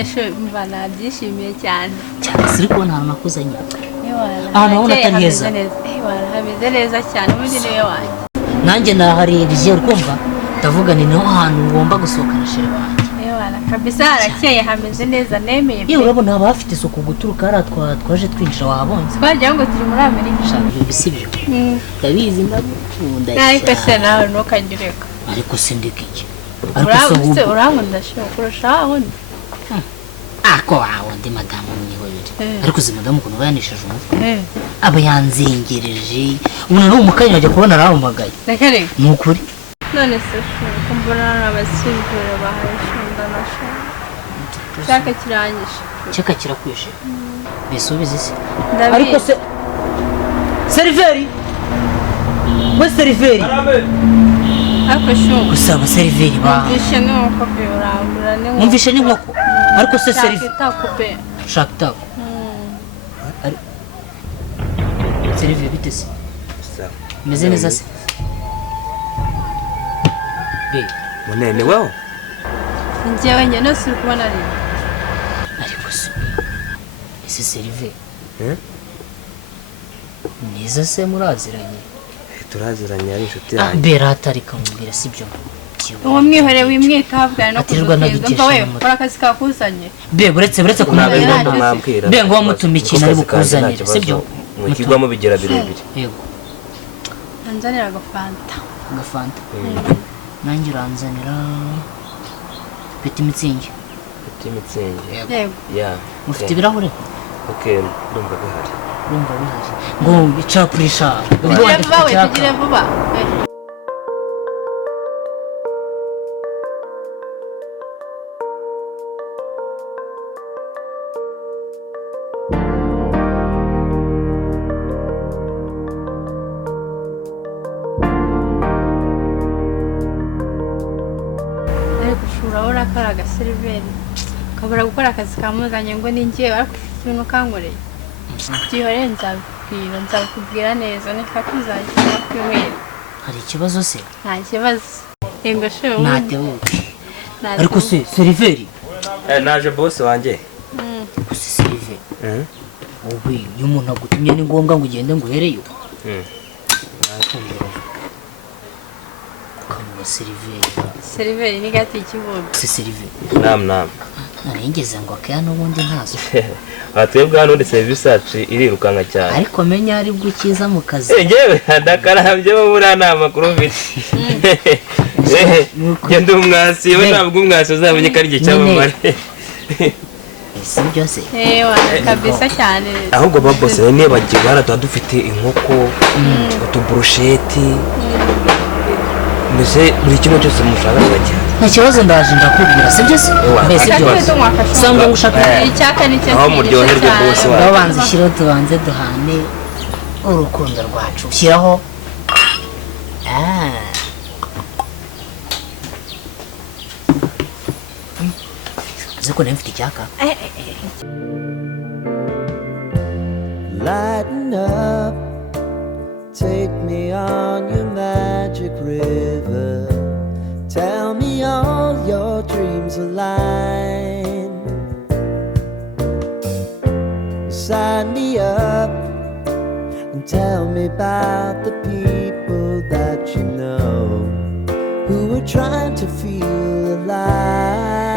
nyine sho mva nabyishimiye cyane cyane siri kubona ahantu nakuzanye ahantu ubona atari heza hameze neza cyane ubundi niwe wanjye nanjye naharebye urumva ndavuga ni niho hantu ngomba gusohokana shere wanjye kabisa harakeye hameze neza nemeye yewe urabona haba hafite isuku guturuka hariya twaje twinjira wahabonye twagira ngo turi muri Amerika ibyo bisibyo ndabizi ndagukunda ariko se nawe ntukagireka ariko sindika iki ariko urankunda sho kurusha wundi ako wawe ndi madamu mwihorere ariko uzi madamu ukuntu bayanisheje umutwe aba yanzengereje umuntu ari umukanya ajya kubona arahamagaye ni ukuri none se sho mbona n'abasivure bahashunda na sho cyaka kirangije cyaka kirakwishe mbese ubizi se ariko se seriveri we seriveri ariko sho gusaba seriveri ba umvishe nuko biurambura ni umvishe ni nkoko ariko se seriveri takupe shakta seriveri bitese meze neza se be munene wao njyewe nyene suri kubona ari ariko se ese seriveri niza se muraziranye turaziranye ari inshuti yanjye bera atari kamubwira sibyo uwo mwihore wimwitabwa no atirwa kuzuza we kora akazi kakuzanye be buretse kumubwira be ngo wamutumikiye ari bukuzanire sibyo mukigwamo bigera birebire yego anzanira agafanta nanjye uranzanira peti mitsingi yego ya mufite ibirahure okay ndumva bihari ngo bicapurisha tugire vuba urabona ko ari agaseriveri kabura gukora akazi kamuzanye ngo ni njyewe ariko ikintu kankoreye byihoreye nzabikubwira neza neka kuzakira kwimera hari ikibazo se nta kibazo ingosho natebuke ariko se seriveri naje boss wanjye gusa seriveri wowe iyo umuntu agutumye ni ngombwa ngo ugende ngo uhereyo kamuba seriveri ni gati ikibuga se seriveri nam narengeze ngo akaya n'ubundi ntazo twebwe hano ndi service yacu irirukanka cyane ariko menya ari bwo kiza mu kazi yewe ndakarambye bo muri nama kuri mfite genda umwasi we ntabwo umwasi uzamenye ko ari igihe cy'abamare si byose kabisa cyane ahubwo babose niba bagiye baratuba dufite inkoko utuburusheti mbese buri kimwe cyose mushaka bagira nta kibazo ndaje ndakubwira si byose mbese byose sanga ngushaka icyaka nicyo aho muryoherwe bose babanza ishyiro tubanze duhane urukundo rwacu ushyiraho ziko nayo mfite icyaka Lighten up, take me on your magic river. Tell me all your dreams align. Sign me up and tell me about the people that you know who are trying to feel alive.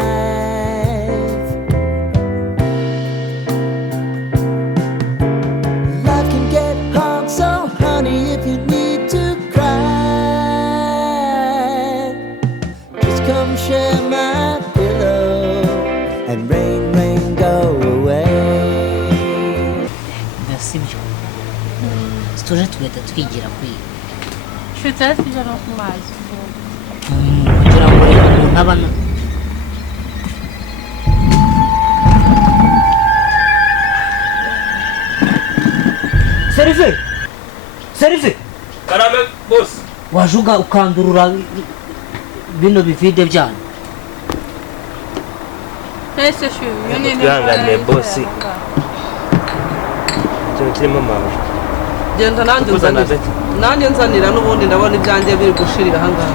Life can get hard, so honey, if you need to cry, just come share my pillow and rain, rain, go away. Merci byo tuje tugahita twigira kwiga shutse tujya no ku mazi kugira ngo umuntu abana Serive karame boss wajuga ukandurura bino bivide byanyu ese shu yone twihangane boss cyo kirimo mama genda nanjye nzanira n'ubundi ndabona ibyanjye biri gushirira ahangaha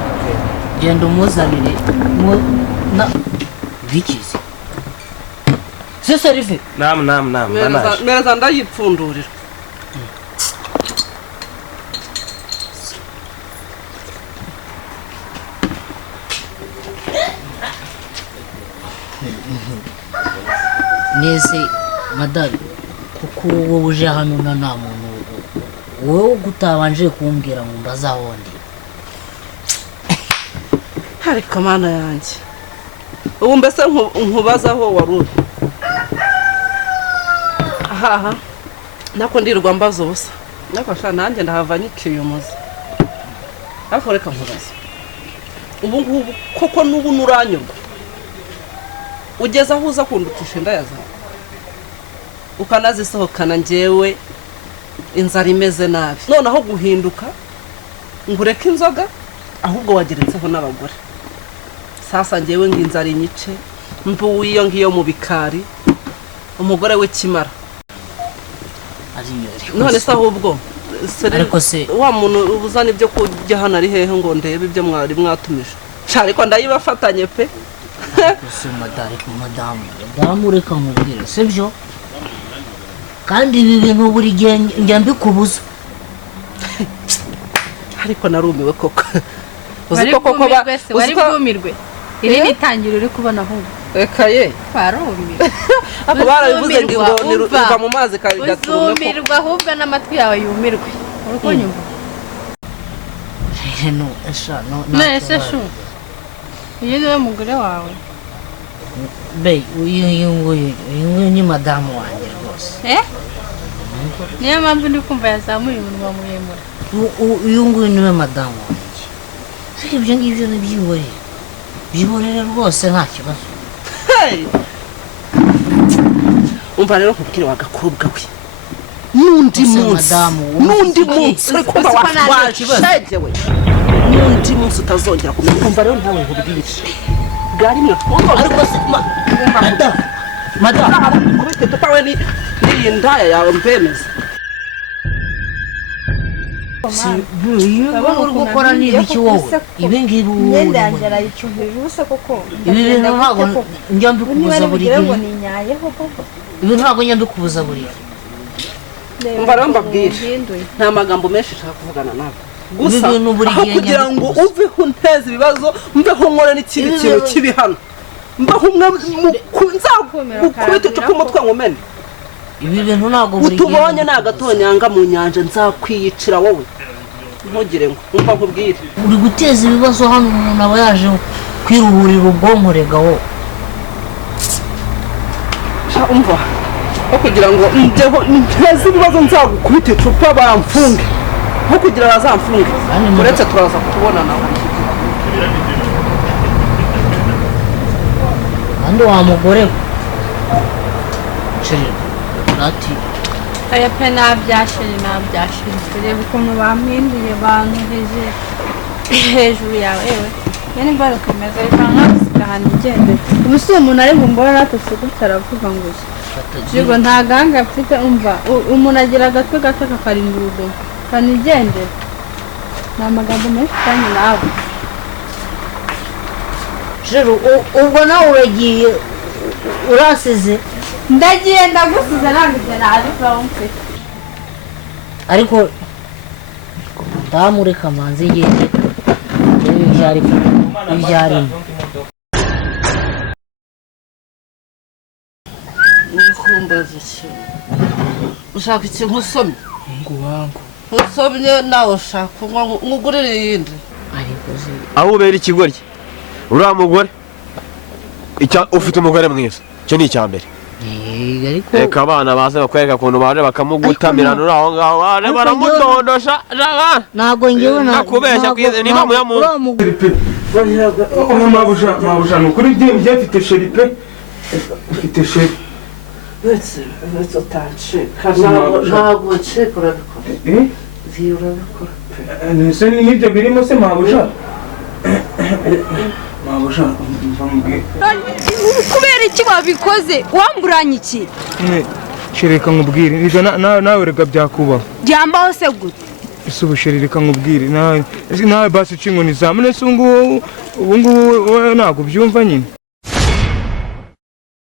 genda umuzanire na bikize Sasa rive. Naam. Mereza ndayipfundurira. Nese madame kuko wowe uje hano na nta muntu wowe gutabanje kumbwira ngo mbaza hondi. Ariko mana yanjye ubu mbese nkubazaho waruri aha nako ndirwa mbaza ubusa nako sha nanjye ndahava nyikiye umuzi ariko reka nkubaza ubu ngubu koko n'ubu nuranyurwa ugeze aho uza kundutisha inda yaza ukanazisohokana njyewe inzara imeze nabi noneho guhinduka ngureke inzoga ahubwo wageretseho n'abagore sasa njyewe nginzara inyice mbu iyo ngiyo mu bikari umugore we kimara none se ahubwo ariko se wa muntu ubuzana ibyo kujya hano ari hehe ngo ndebe ibyo mwari mwatumije ariko ndayibafatanye pe madamu reka nkubwire sibyo kandi ibi bintu buri gihe njya mbikubuza ariko narumiwe koko wari bwumirwe iri nitangiro uri kubona ahubwo reka ye barumirwe ako barabivuze ngo niruva mu mazi karigaturumeko uzumirwa ahubwo n'amatwi yawe yumirwe uri kunyumva nese shu uyu niwe mugore wawe be uyu ni madamu wanjye rwose niyo mpamvu ndi kumva yazamuye umunwa muremure uyu nguyu niwe madamu wanjye ibyo ngibyo byihorere rwose nta kibazo umva rero nkubwire wagakobwa we n'undi munsi kumva washegewe n'undi munsi utazongera kumenya umva rero ntawe nkubwire bwari mwe ariko se madamu kubite tutawe n'iyi ndaya yawe mbemeza uri gukora n'ibiki wowe ibi ngibi imyenda yanjye arayicumbira ubusa koko ibi bintu ntabwo njya mbikubuza buri gihe ibi ntabwo njya mbikubuza buri gihe umva rero mbabwire nta magambo menshi nshaka kuvugana nawe gusa aho kugira ngo uveho unteze ibibazo mbeho nkore n'ikindi kintu kibi hano mbeho nzakubita icupa umutwe nkumene ibi bintu ntabwo buri gihe utubonye ni agatonyanga mu nyanja nzakwiyicira wowe ntugire ngo umva nkubwire uri guteza ibibazo hano umuntu aba yaje kwiruhurira ubwonko rega wowe umva aho kugira ngo mbeho nteze ibibazo nzagukubita icupa bamfunge aho kugira bazamfunge uretse turaza kutubona nawe kandi wa mugore ati aya pe nabyashije reba ukuntu bampinduye bantuheje hejuru yawe yewe yani mbara komeza reka nkasiga ahantu igende ubu si umuntu ari bumbora natose gutya aravuga ngo Jigo nta gahanga mfite umva umuntu agira agatwe gato kakarinda urudodo kanigendera ni amagambo menshi cyane nawe rero ubwo nawe uragiye urasize ndagiye ndagusize nanditse nabikora mfite ariko ndamureka manzi ngende ibyari ubikumbaza iki ushaka iki nkusomye nkusomye nawe ushaka nkugurire iyindi aho ubera ikigoryi uriya mugore ufite umugore mwiza icyo ni icya mbere reka abana baze bakwereka ukuntu baje bakamugutamirana uri aho ngaho baje baramudondosha ntabwo ngewe nakubeshya niba muyamuntu mabusha ni ukuri njye mfite sheri pe ufite sheri uretse utancika ntabwo ncika urabikora urabikora pe n'ibyo birimo se mabusha mabusha mbambwe kubera iki babikoze wamburanye iki shireka nkubwire niga nawe rega byakubaho byambaho se gute ese ubusheri reka nkubwire nawe basi uca inkoni zawe none se ubu ngubu ntabwo byumva nyine